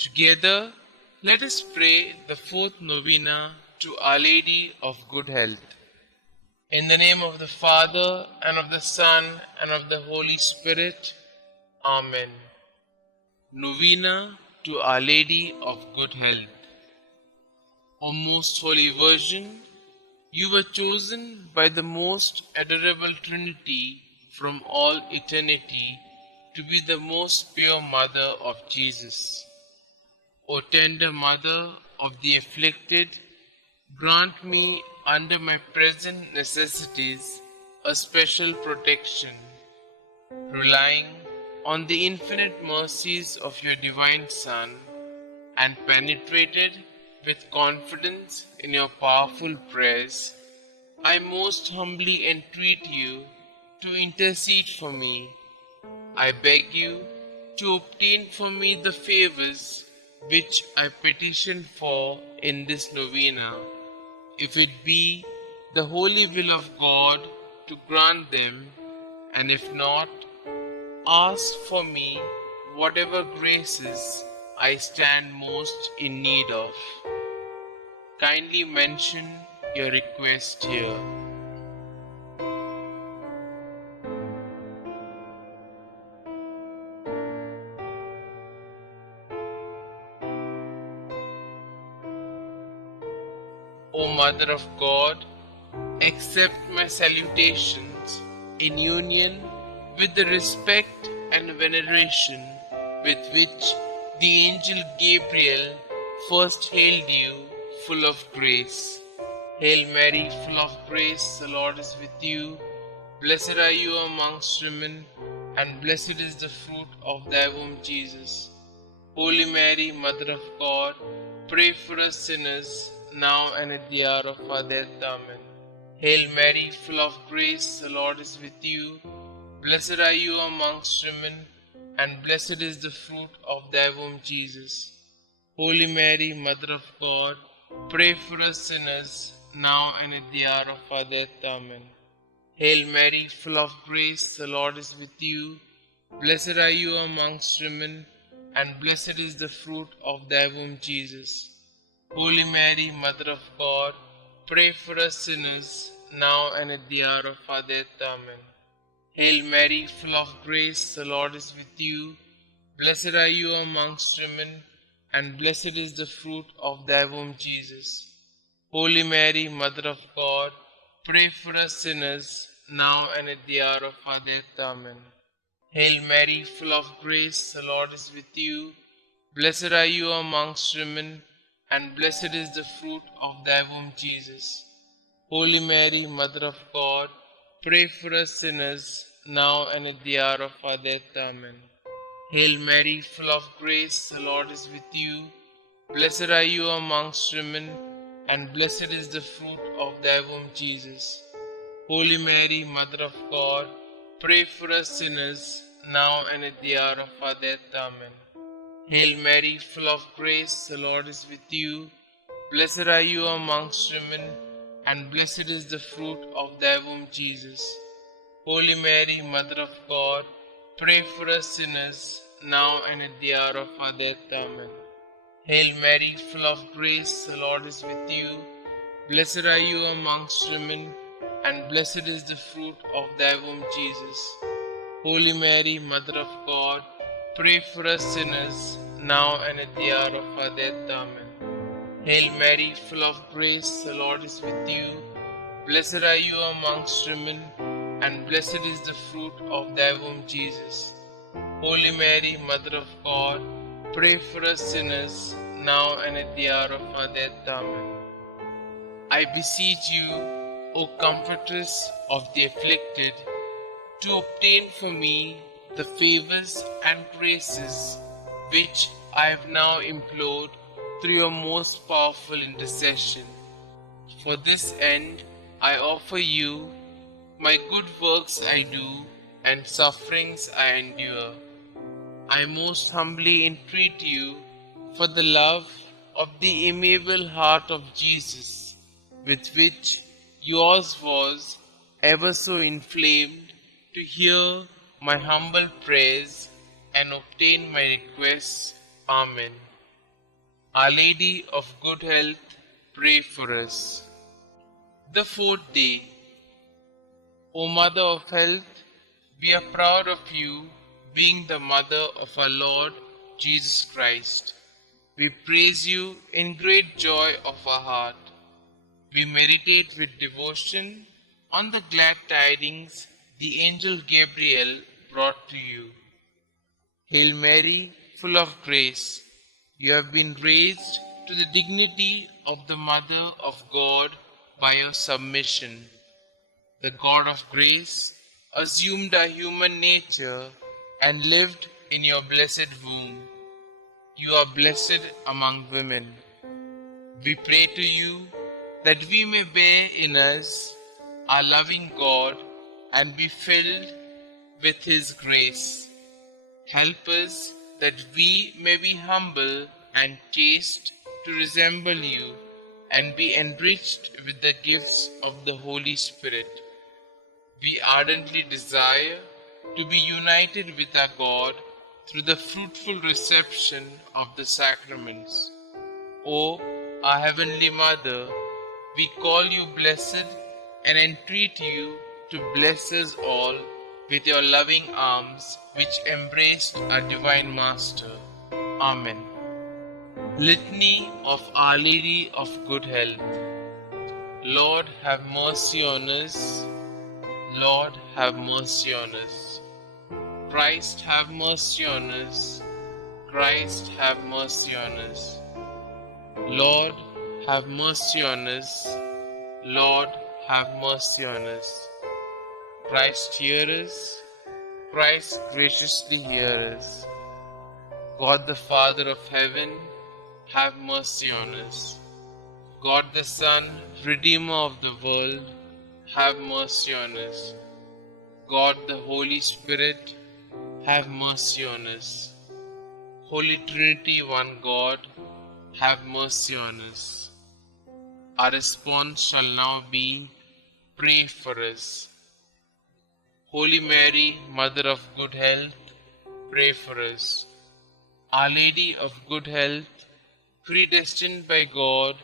Together, let us pray the fourth novena to Our Lady of Good Health. In the name of the Father, and of the Son, and of the Holy Spirit. Amen. Novena to Our Lady of Good Health. O Most Holy Virgin, you were chosen by the most adorable Trinity from all eternity to be the most pure Mother of Jesus. O tender Mother of the afflicted, grant me under my present necessities a special protection, relying on the infinite mercies of your divine Son, and penetrated with confidence in your powerful prayers, I most humbly entreat you to intercede for me. I beg you to obtain for me the favors which I petition for in this novena, if it be the holy will of God to grant them, and if not, ask for me whatever graces I stand most in need of. Kindly mention your request here. O Mother of God, accept my salutations in union with the respect and veneration with which the angel Gabriel first hailed you, full of grace. Hail Mary, full of grace, the Lord is with you. Blessed are you amongst women, and blessed is the fruit of thy womb, Jesus. Holy Mary, Mother of God, pray for us sinners, now and at the hour of our death. Amen. Hail Mary, full of grace, the Lord is with you. Blessed are you amongst women, and blessed is the fruit of thy womb, Jesus. Holy Mary, Mother of God, pray for us sinners, now and at the hour of our death. Amen. Hail Mary, full of grace, the Lord is with you. Blessed are you amongst women, and blessed is the fruit of thy womb, Jesus. Holy Mary, Mother of God, pray for us sinners, now and at the hour of our death. Amen. Hail Mary, full of grace, the Lord is with you. Blessed are you amongst women, and blessed is the fruit of thy womb, Jesus. Holy Mary, Mother of God, pray for us sinners, now and at the hour of our death. Amen. Hail Mary, full of grace, the Lord is with you. Blessed are you amongst women, and blessed is the fruit of thy womb, Jesus. Holy Mary, Mother of God, pray for us sinners, now and at the hour of our death. Amen. Hail Mary, full of grace, the Lord is with you. Blessed are you amongst women, and blessed is the fruit of thy womb, Jesus. Holy Mary, Mother of God, pray for us sinners, now and at the hour of our death. Amen. Hail Mary, full of grace, the Lord is with you. Blessed are you amongst women, and blessed is the fruit of thy womb, Jesus. Holy Mary, Mother of God, pray for us sinners, now and at the hour of our death. Amen. Hail Mary, full of grace, the Lord is with you. Blessed are you amongst women, and blessed is the fruit of thy womb, Jesus. Holy Mary, Mother of God, pray for us sinners, now and at the hour of our death. Amen. Hail Mary, full of grace, the Lord is with you. Blessed are you amongst women, and blessed is the fruit of thy womb, Jesus. Holy Mary, Mother of God, pray for us sinners, now and at the hour of our death. Amen. I beseech you, O Comfortress of the afflicted, to obtain for me the favors and graces which I have now implored through your most powerful intercession. For this end, I offer you my good works I do and sufferings I endure. I most humbly entreat you for the love of the amiable heart of Jesus, with which yours was ever so inflamed, to hear my humble prayers and obtain my requests. Amen. Our Lady of Good Health, pray for us. The fourth day. O Mother of Health, we are proud of you, being the Mother of our Lord Jesus Christ. We praise you in great joy of our heart. We meditate with devotion on the glad tidings the angel Gabriel brought to you. Hail Mary, full of grace, you have been raised to the dignity of the Mother of God by your submission. The God of grace assumed a human nature and lived in your blessed womb. You are blessed among women. We pray to you that we may bear in us our loving God and be filled with His grace. Help us that we may be humble and chaste to resemble you and be enriched with the gifts of the Holy Spirit. We ardently desire to be united with our God through the fruitful reception of the sacraments. O our Heavenly Mother, we call you blessed and entreat you to bless us all with your loving arms which embraced our Divine Master. Amen. Litany of Our Lady of Good Health. Lord, have mercy on us. Lord, have mercy on us. Christ, have mercy on us. Christ, have mercy on us. Lord, have mercy on us. Lord, have mercy on us. Christ, hear us. Christ, graciously hear us. God the Father of heaven, have mercy on us. God the Son, Redeemer of the world, have mercy on us. God the Holy Spirit, have mercy on us. Holy Trinity, one God, have mercy on us. Our response shall now be, pray for us. Holy Mary, Mother of Good Health, pray for us. Our Lady of Good Health, predestined by God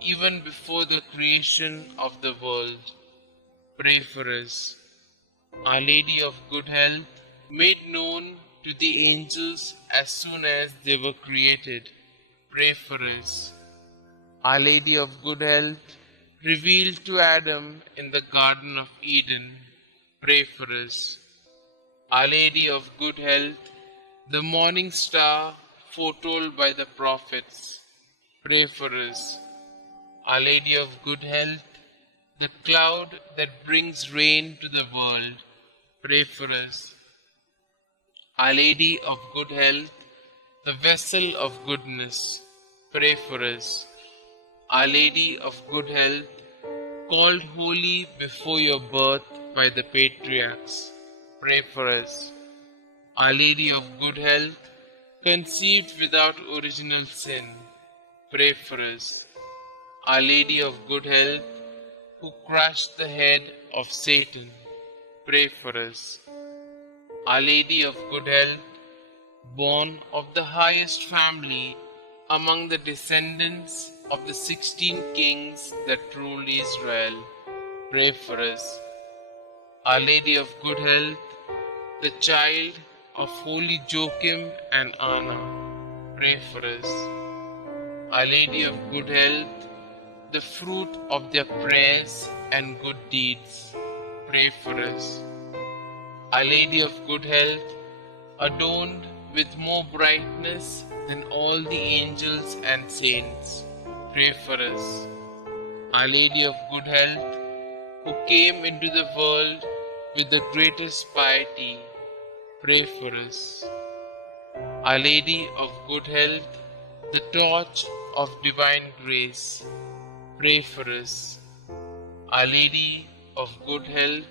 even before the creation of the world, pray for us. Our Lady of Good Health, made known to the angels as soon as they were created, pray for us. Our Lady of Good Health, revealed to Adam in the Garden of Eden, pray for us. Our Lady of Good Health, the morning star foretold by the prophets, pray for us. Our Lady of Good Health, the cloud that brings rain to the world, pray for us. Our Lady of Good Health, the vessel of goodness, pray for us. Our Lady of Good Health, called holy before your birth by the patriarchs, pray for us. Our Lady of Good Health, conceived without original sin, pray for us. Our Lady of Good Health, who crushed the head of Satan, pray for us. Our Lady of Good Health, born of the highest family among the descendants of the 16 kings that ruled Israel, pray for us. Our Lady of Good Health, the child of holy Joachim and Anna, pray for us. Our Lady of Good Health, the fruit of their prayers and good deeds, pray for us. Our Lady of Good Health, adorned with more brightness than all the angels and saints, pray for us. Our Lady of Good Health, who came into the world with the greatest piety, pray for us. Our Lady of Good Health, the torch of divine grace, pray for us. Our Lady of Good Health,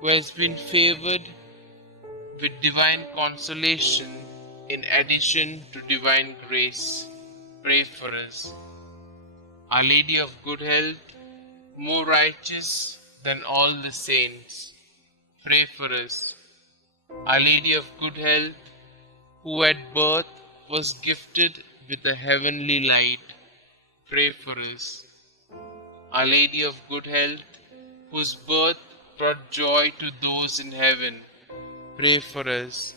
who has been favored with divine consolation in addition to divine grace, pray for us. Our Lady of Good Health, more righteous than all the saints, pray for us. Our Lady of Good Health, who at birth was gifted with a heavenly light, pray for us. Our Lady of Good Health, whose birth brought joy to those in heaven, pray for us.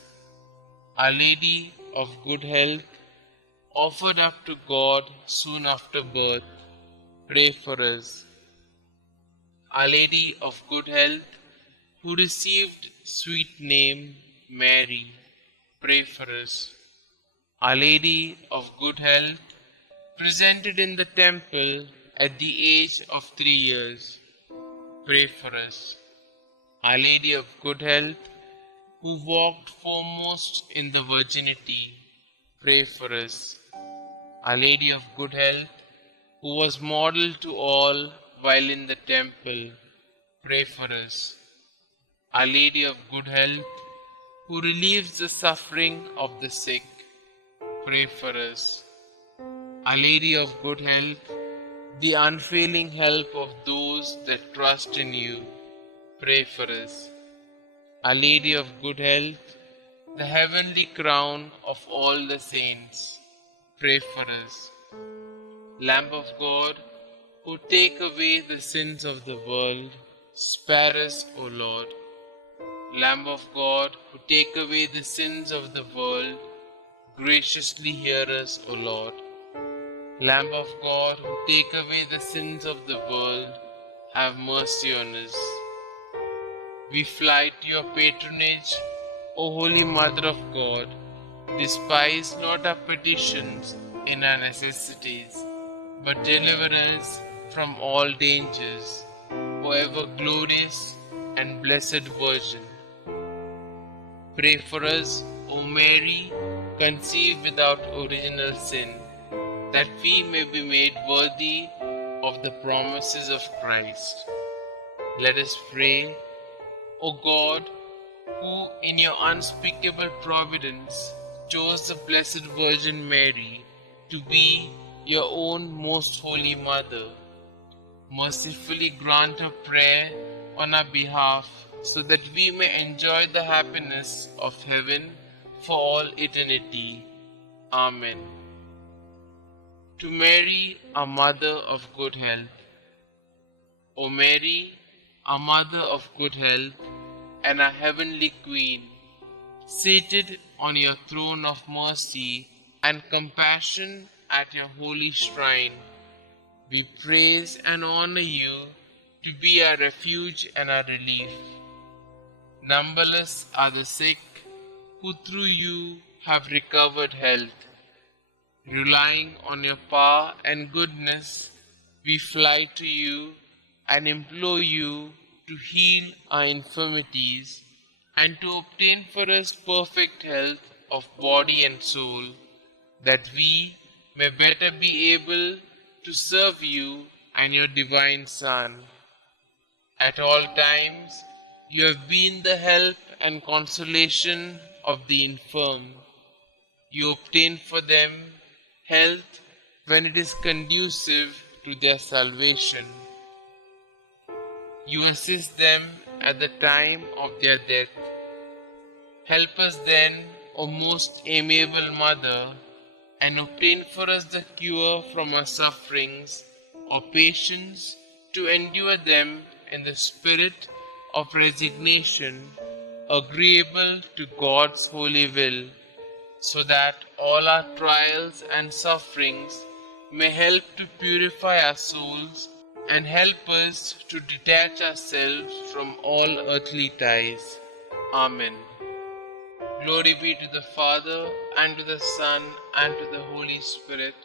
Our Lady of Good Health, offered up to God soon after birth, pray for us. Our Lady of Good Health, who received sweet name Mary, pray for us. Our Lady of Good Health, presented in the temple at the age of 3 years, pray for us. Our Lady of Good Health, who walked foremost in the virginity, pray for us. Our Lady of Good Health, who was model to all while in the temple, pray for us. Our Lady of Good Health, who relieves the suffering of the sick, pray for us. Our Lady of Good Health, the unfailing help of those that trust in you, pray for us. Our Lady of Good Health, the heavenly crown of all the saints, pray for us. Lamb of God, who take away the sins of the world, spare us, O Lord. Lamb of God, who take away the sins of the world, graciously hear us, O Lord. Lamb of God, who take away the sins of the world, have mercy on us. We fly to your patronage, O Holy Mother of God. Despise not our petitions in our necessities, but deliver us from all dangers, O ever glorious and blessed Virgin. Pray for us, O Mary, conceived without original sin, that we may be made worthy of the promises of Christ. Let us pray. O God, who in your unspeakable providence chose the Blessed Virgin Mary to be your own most holy Mother, mercifully grant her prayer on our behalf, so that we may enjoy the happiness of heaven for all eternity. Amen. To Mary, our Mother of Good Health. O Mary, our Mother of Good Health, and our Heavenly Queen, seated on your throne of mercy and compassion at your holy shrine, we praise and honor you to be our refuge and our relief. Numberless are the sick who through you have recovered health. Relying on your power and goodness, we fly to you and implore you to heal our infirmities and to obtain for us perfect health of body and soul, that we may better be able to serve you and your divine Son. At all times, you have been the help and consolation of the infirm. You obtain for them health when it is conducive to their salvation. You assist them at the time of their death. Help us then, O most amiable Mother, and obtain for us the cure from our sufferings, or patience to endure them in the spirit of resignation, agreeable to God's holy will, so that all our trials and sufferings may help to purify our souls and help us to detach ourselves from all earthly ties. Amen. Glory be to the Father, and to the Son, and to the Holy Spirit,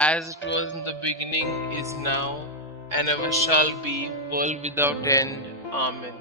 as it was in the beginning, is now, and ever shall be, world without end. Amen.